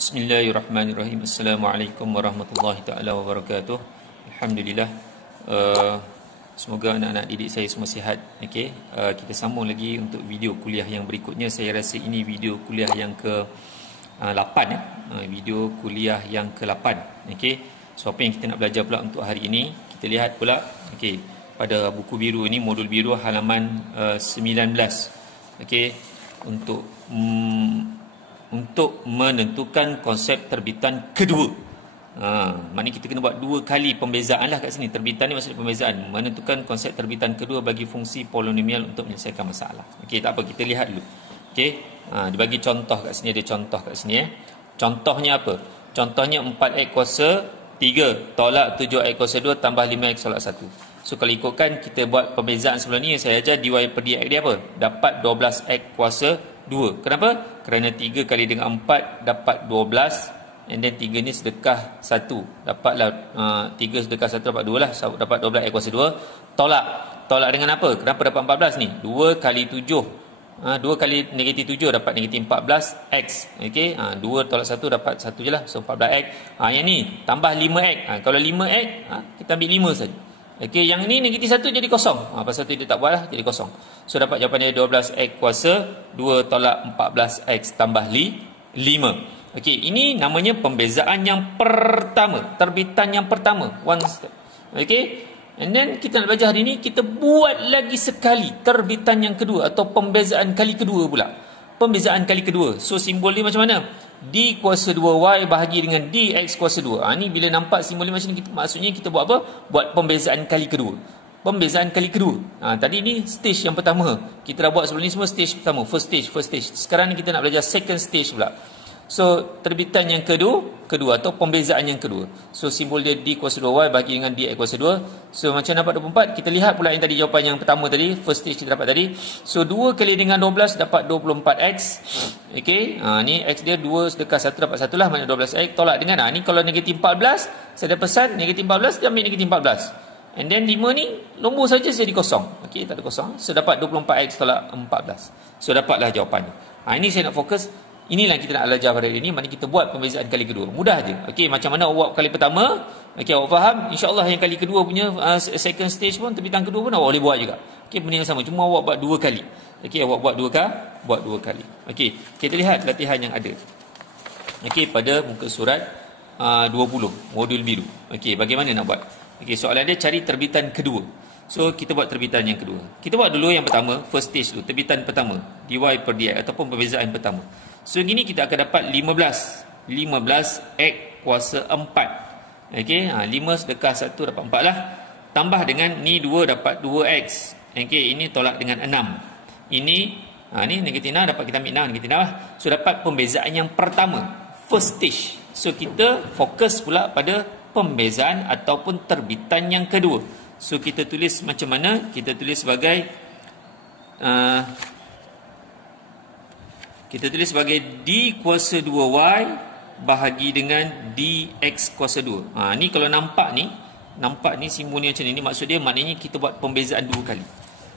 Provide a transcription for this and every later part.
Bismillahirrahmanirrahim. Assalamualaikum warahmatullahi taala wabarakatuh. Alhamdulillah. Semoga anak-anak didik saya semua sihat. Okey, kita sambung lagi untuk video kuliah yang berikutnya. Saya rasa ini video kuliah yang ke-8 video kuliah yang ke-8. Okey. So apa yang kita nak belajar pula untuk hari ini? Kita lihat pula okey, pada buku biru ini, modul biru halaman 19. Okey, untuk menentukan konsep terbitan kedua. Maknanya kita kena buat dua kali pembezaan lah kat sini. Terbitan ni maksudnya pembezaan. Menentukan konsep terbitan kedua bagi fungsi polinomial untuk menyelesaikan masalah. Okey, tak apa, kita lihat dulu. Okey, dia bagi contoh kat sini, ada contoh kat sini. Contohnya apa? Contohnya 4x kuasa 3 tolak 7x kuasa 2 tambah 5x tolak 1. So kalau ikutkan kita buat pembezaan sebelum ni, saya ajar dy per dx dia apa? Dapat 12x kuasa 2. Kenapa? Kerana 3 kali dengan 4 dapat 12, and then 3 ni sedekah 1. Dapatlah 3 sedekah 1 dapat 2 lah. Dapat 12x kuasa 2. Tolak dengan apa? Kenapa dapat 14 ni? 2 kali 7. 2 kali negatif 7 dapat negatif 14x. Okey, 2 tolak 1 dapat 1 je lah. So 14x. Yang ni tambah 5x. Kalau 5x, kita ambil 5 saja. Okey, yang ni negatif 1 jadi kosong. Pasal tu dia tak buat lah, jadi kosong. So dapat jawapannya 12x kuasa 2 tolak 14x tambah 5. Okey, ini namanya pembezaan yang pertama, terbitan yang pertama, one step. Okey, and then kita nak belajar hari ni, kita buat lagi sekali terbitan yang kedua atau pembezaan kali kedua pula. Pembezaan kali kedua. So simbol ni macam mana? D kuasa 2y bahagi dengan dx kuasa 2. Ni bila nampak simbol ni macam ni, maksudnya kita buat apa? Buat pembezaan kali kedua. Pembezaan kali kedua. Tadi ni stage yang pertama. Kita dah buat sebelum ni semua stage pertama, first stage. Sekarang ni kita nak belajar second stage pula. So terbitan yang kedua atau pembezaan yang kedua. So simbol dia D kuasa 2y bahagi dengan dx kuasa 2. So macam dapat 24, kita lihat pula yang tadi jawapan yang pertama tadi, first stage kita dapat tadi. So 2 kali dengan 12 dapat 24x. Okey, ni x dia 2 sedekah 1 dapat 1 lah, maknanya 12x. Tolak dengan ni kalau negatif 14, saya dah pesan negatif 14 dia ambil negatif 14. And then 5 ni nombor saja jadi kosong. Okey, tak ada kosong. So dapat 24x tolak 14. So dapatlah jawapannya. Ini saya nak fokus. Inilah yang kita nak belajar pada hari ini. Maknanya kita buat pembezaan kali kedua. Mudah je. Okey, macam mana awak kali pertama, okey, awak faham? InsyaAllah yang kali kedua punya second stage pun, terbitan kedua pun awak boleh buat juga. Okey, benda yang sama. Cuma awak buat 2 kali. Okey, awak buat 2 kali. Okey, kita lihat latihan yang ada. Okey, pada muka surat 20, modul biru. Okey, bagaimana nak buat? Okey, soalan dia cari terbitan kedua. So kita buat terbitan yang kedua. Kita buat dulu yang pertama, first stage dulu, terbitan pertama, dy per dx ataupun pembezaan pertama. So gini kita akan dapat 15x kuasa 4. Okey, 5 sedekah 1 dapat 4 lah. Tambah dengan ni 2 dapat 2x. Okey, ini tolak dengan 6. Ini ni negatif 6 dapat kita ambil 6 negatif 6 lah. So dapat pembezaan yang pertama, first stage. So kita fokus pula pada pembezaan ataupun terbitan yang kedua. So kita tulis macam mana? Kita tulis sebagai D kuasa 2y bahagi dengan dx kuasa 2. Ni kalau nampak ni simbol ni macam ni. Ni maksud dia, maknanya kita buat pembezaan 2 kali.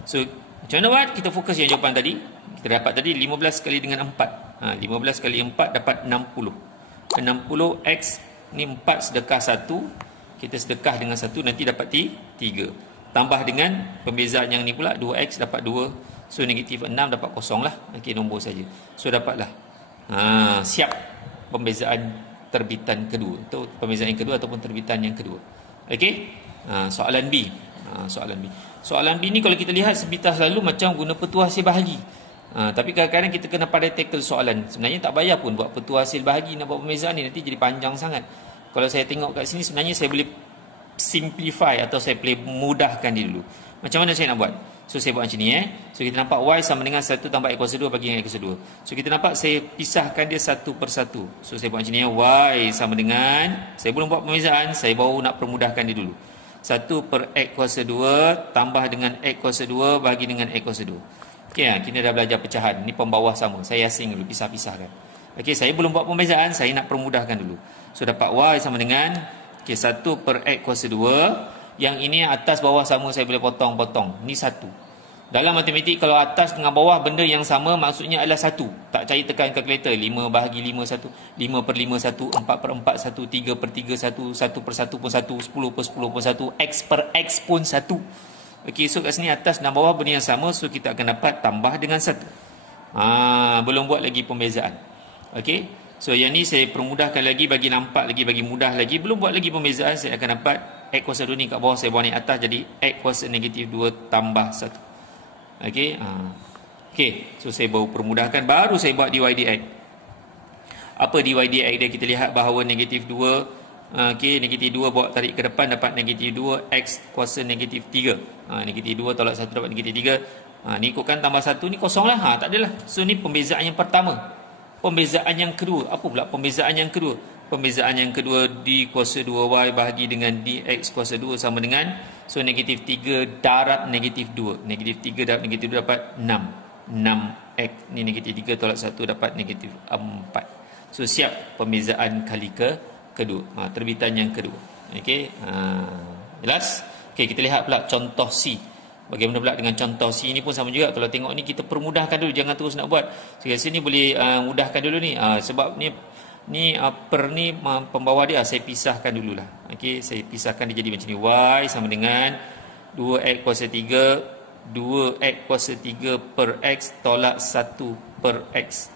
So macam mana buat? Kita fokus yang jawapan tadi. Kita dapat tadi 15 kali dengan 4. 15 kali 4 dapat 60. 60x ni 4 sedekah 1. Kita sedekah dengan 1, nanti dapat 3. Tambah dengan pembezaan yang ni pula, 2x dapat 2. So negatif 6 dapat kosong lah. Okey, nombor saja. So dapatlah. Siap pembezaan terbitan kedua. Atau pembezaan yang kedua ataupun terbitan yang kedua. Okey. Soalan B. Soalan B ni kalau kita lihat sepintas lalu macam guna petua hasil bahagi. Tapi kadang-kadang kita kena pandai tackle soalan. Sebenarnya tak payah pun buat petua hasil bahagi, nak buat pembezaan ni nanti jadi panjang sangat. Kalau saya tengok kat sini, sebenarnya saya boleh simplify atau saya boleh mudahkan dia dulu. Macam mana saya nak buat? So saya buat macam ni. So kita nampak y sama dengan 1 tambah x kuasa 2 bagi dengan x kuasa 2. So kita nampak saya pisahkan dia satu persatu. So saya buat macam ni. Y sama dengan, saya belum buat pembezaan, saya baru nak permudahkan dia dulu. 1 per x kuasa 2 tambah dengan x kuasa 2 bagi dengan x kuasa 2. Okey, kita dah belajar pecahan. Ni pembawah sama. Saya asing dulu, pisah-pisahkan. Okey, saya belum buat pembezaan, saya nak permudahkan dulu. So dapat y sama dengan 1 per x kuasa 2. Yang ini atas bawah sama, saya boleh potong-potong. Ni 1. Dalam matematik, kalau atas dengan bawah benda yang sama, maksudnya adalah satu. Tak cari tekan kalkulator. 5 bahagi 5, 1. 5 per 5, 1. 4 per 4, 1. 3 per 3, 1. 1 per 1 pun 1. 10 per 10 pun 1. X per X pun 1. Okey, so kat sini atas dan bawah benda yang sama, so kita akan dapat tambah dengan 1. Belum buat lagi pembezaan. Okey, so yang ni saya permudahkan lagi, bagi nampak lagi, bagi mudah lagi. Belum buat lagi pembezaan, saya akan dapat X kuasa 2 ni kat bawah, saya bawa naik atas, jadi X kuasa negatif 2 tambah 1. Okey, okey, so saya baru permudahkan, baru saya buat dy dx. Apa dy dx dia? Kita lihat bahawa negatif 2, okey, negatif 2 bawa tarik ke depan dapat negatif 2 x kuasa negatif 3. Negatif 2 tolak 1 dapat negatif 3. Ni ikutkan tambah 1 ni kosong lah. Tak adalah. So ni pembezaan yang pertama. Pembezaan yang kedua, apa pula pembezaan yang kedua? Pembezaan yang kedua, d kuasa 2y bahagi dengan dx kuasa 2 sama dengan, so negatif 3 darab negatif 2. Negatif 3 darab negatif 2 dapat 6. 6x. Ni negatif 3 tolak 1 dapat negatif 4. So siap pembezaan kali kedua. Terbitan yang kedua. Okey. Jelas? Okey, kita lihat pula contoh C. Bagaimana pula dengan contoh C ini pun sama juga. Kalau tengok ni kita permudahkan dulu, jangan terus nak buat. Saya rasa ni boleh mudahkan dulu ni. Sebab ni per ni pembawah dia saya pisahkan dululah. Okey, saya pisahkan dia jadi macam ni. Y sama dengan 2x kuasa 3, 2x kuasa 3 per x tolak 1 per x.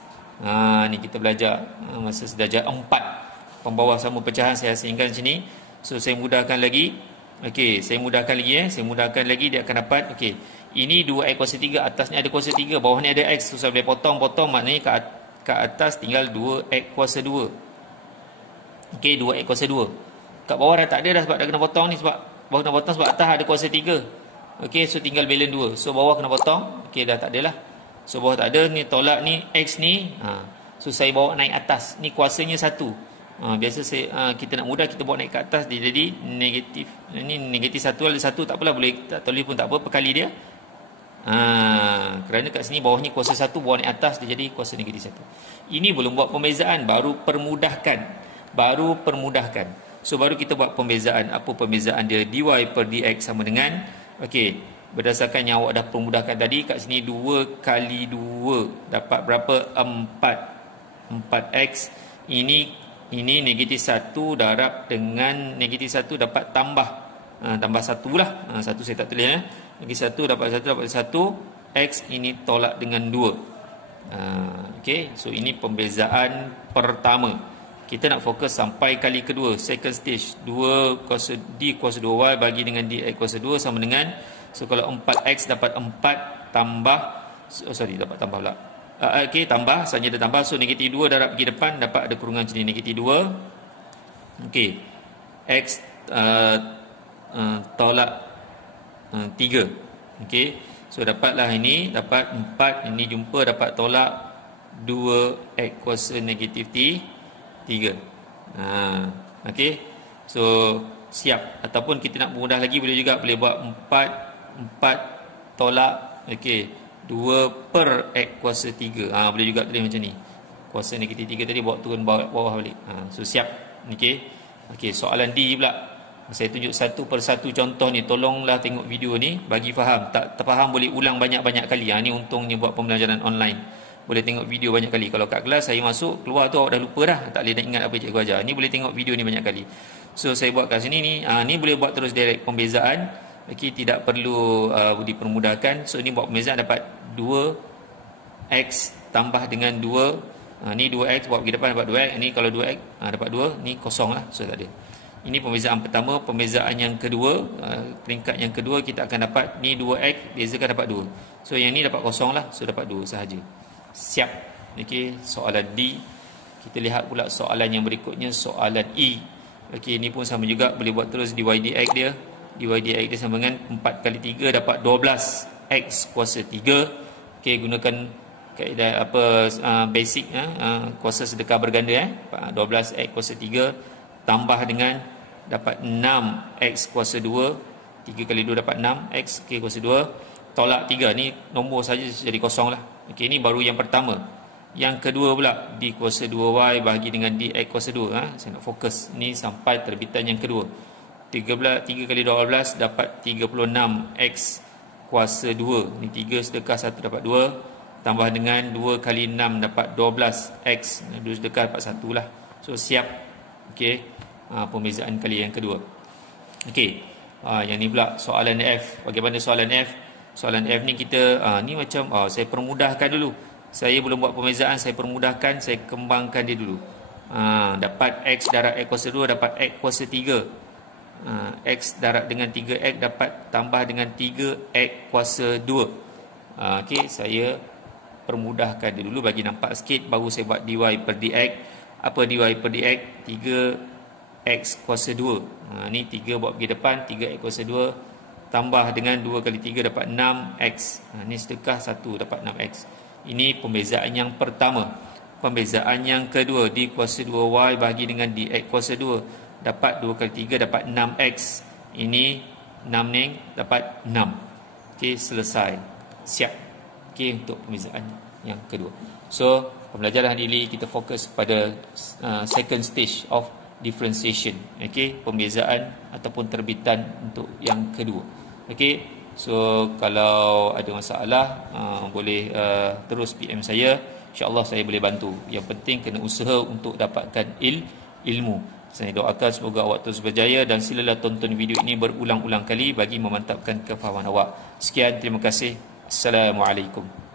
Ni kita belajar masa darjah 4. Pembawah sama pecahan saya asingkan sini. So saya mudahkan lagi. Okey, saya mudahkan lagi Saya mudahkan lagi, dia akan dapat, okey, ini 2x kuasa 3, atasnya ada kuasa 3, bawah ni ada x. So saya boleh potong, maknanya ke atas tinggal 2x kuasa 2. Okey, 2x kuasa 2. Kat bawah dah tak ada dah, sebab dah kena potong ni, sebab bawah kena potong sebab atas ada kuasa 3. Okey, so tinggal balance 2. So bawah kena potong. Okey, dah tak ada lah. So bawah tak ada, ni tolak ni x ni. So saya bawa naik atas. Ni kuasanya 1. Biasa kita nak mudah, kita bawa naik ke atas, dia jadi negatif. Ini negatif 1 ada 1, tak apalah, boleh tak tulis pun tak apa, perkali dia. Kerana kat sini bawahnya kuasa 1, bawah naik atas, dia jadi kuasa negatif 1. Ini belum buat pembezaan, baru permudahkan. So baru kita buat pembezaan. Apa pembezaan dia? Dy per dx sama dengan, okey, berdasarkan yang awak dah permudahkan tadi, kat sini 2 kali 2 dapat berapa? 4x. Ini negatif 1 darab dengan negatif 1 dapat tambah tambah 1 lah. 1 saya tak tulis Negatif 1 dapat 1 dapat 1. X ini tolak dengan 2. Okey, so ini pembezaan pertama. Kita nak fokus sampai kali kedua, second stage. 2 kuasa d kuasa 2y bagi dengan dx kuasa 2 sama dengan, so kalau 4x dapat 4 tambah, dapat tambah pula. Okey, tambah, saja ada tambah. So negatif 2 darab pergi depan dapat ada kurungan macam ni, negatif 2. Okey, x tolak 3. Okey, so dapatlah ini, dapat 4. Ini jumpa, dapat tolak 2x kuasa negatif 3. Okey, so siap. Ataupun kita nak mudah lagi, boleh juga, boleh buat 4 tolak, okey, 2 per x kuasa 3. Boleh juga tulis macam ni. Kuasa negatif 3 tadi bawa turun bawah balik. So siap. Okey, soalan D pula. Saya tunjuk satu per satu contoh ni. Tolonglah tengok video ni bagi faham. Tak terfaham boleh ulang banyak-banyak kali. Ni untungnya buat pembelajaran online. Boleh tengok video banyak kali. Kalau kat kelas saya masuk, keluar tu awak dah lupa dah. Tak boleh nak ingat apa cikgu ajar. Ni boleh tengok video ni banyak kali. So saya buat kat sini ni. Ni boleh buat terus direct pembezaan. Okey, tidak perlu dipermudahkan. So ni buat pembezaan dapat 2x tambah dengan 2. Ni 2x buat pergi depan dapat 2x. Ni kalau 2x dapat 2. Ni kosong lah. So tak ada. Ini pembezaan pertama. Pembezaan yang kedua, peringkat yang kedua kita akan dapat ni 2x bezakan dapat 2. So yang ni dapat kosong lah. So dapat 2 sahaja. Siap. Okey, soalan D. Kita lihat pula soalan yang berikutnya, soalan E. Okey, ini pun sama juga, boleh buat terus dy dx dia. Dy dx dia sama dengan 4 kali 3 dapat 12x kuasa 3. Okey, gunakan kaedah basic kuasa sedekah berganda 12x kuasa 3 tambah dengan dapat 6x kuasa 2. 3 kali 2 dapat 6x, okey, kuasa 2 tolak 3. Ni nombor saja jadi kosong lah. Okey, ini baru yang pertama. Yang kedua pula, d kuasa 2y bahagi dengan dx kuasa 2. Saya nak fokus ni sampai terbitan yang kedua. 3 kali 12 dapat 36x kuasa 2. Ni 3 sedekah 1 dapat 2. Tambah dengan 2 kali 6 dapat 12. X 2 sedekah dapat 1 lah. So siap. Okey. Pembezaan kali yang kedua. Okey. Yang ni pula soalan F. Bagaimana soalan F? Soalan F ni kita ni macam saya permudahkan dulu. Saya belum buat pembezaan, saya permudahkan, saya kembangkan dia dulu. Dapat X darab X kuasa 2 dapat X kuasa 3. X darab dengan 3X dapat tambah dengan 3X kuasa 2. Okey, saya permudahkan dia dulu bagi nampak sikit, baru saya buat dy per dx. Apa dy per dx? 3x kuasa 2. Ni 3 buat pergi depan, 3x kuasa 2 tambah dengan 2 kali 3 dapat 6x. Ni sedekah 1 dapat 6x. Ini pembezaan yang pertama. Pembezaan yang kedua, d kuasa 2y bahagi dengan dx kuasa 2 dapat 2 kali 3 dapat 6x. Ini 6 ni dapat 6. Okey, selesai. Siap. Okey, untuk pembezaan yang kedua. So, pembelajaran hari ini kita fokus pada second stage of differentiation. Okey, pembezaan ataupun terbitan untuk yang kedua. Okey, so kalau ada masalah boleh terus PM saya. InsyaAllah saya boleh bantu. Yang penting kena usaha untuk dapatkan ilmu. Saya doakan semoga awak terus berjaya dan silalah tonton video ini berulang-ulang kali bagi memantapkan kefahaman awak. Sekian, terima kasih. Assalamualaikum.